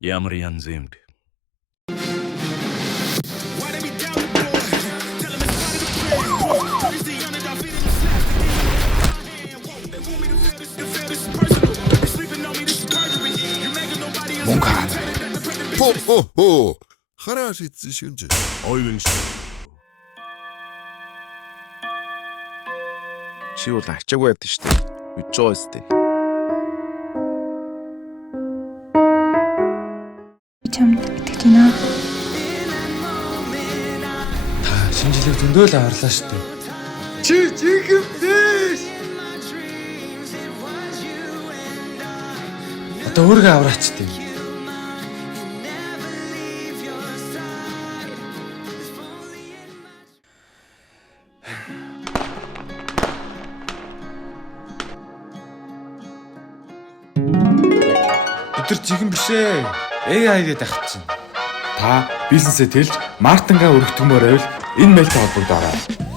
Ямар янз юмд. Мөнгө. Хо. Хараач эцэн шүнж. Ойвен шүү. Чи бол ачаагүй байдаг шүү дээ. Үдж байгаа өстэй. Чамд итгэж байна. Та шинжилгээ зөндөө л аварлаа шүү дээ. Чи жинхэнэ биш. Одоо өөргөө авраач дээ. Өдөр жихэн бишээ. AI гэдэг ахт чинь. Та бизнесээ тэлж Мартингаа өргөдгмөр байвал энэ мэйлтэй холбогдоорой.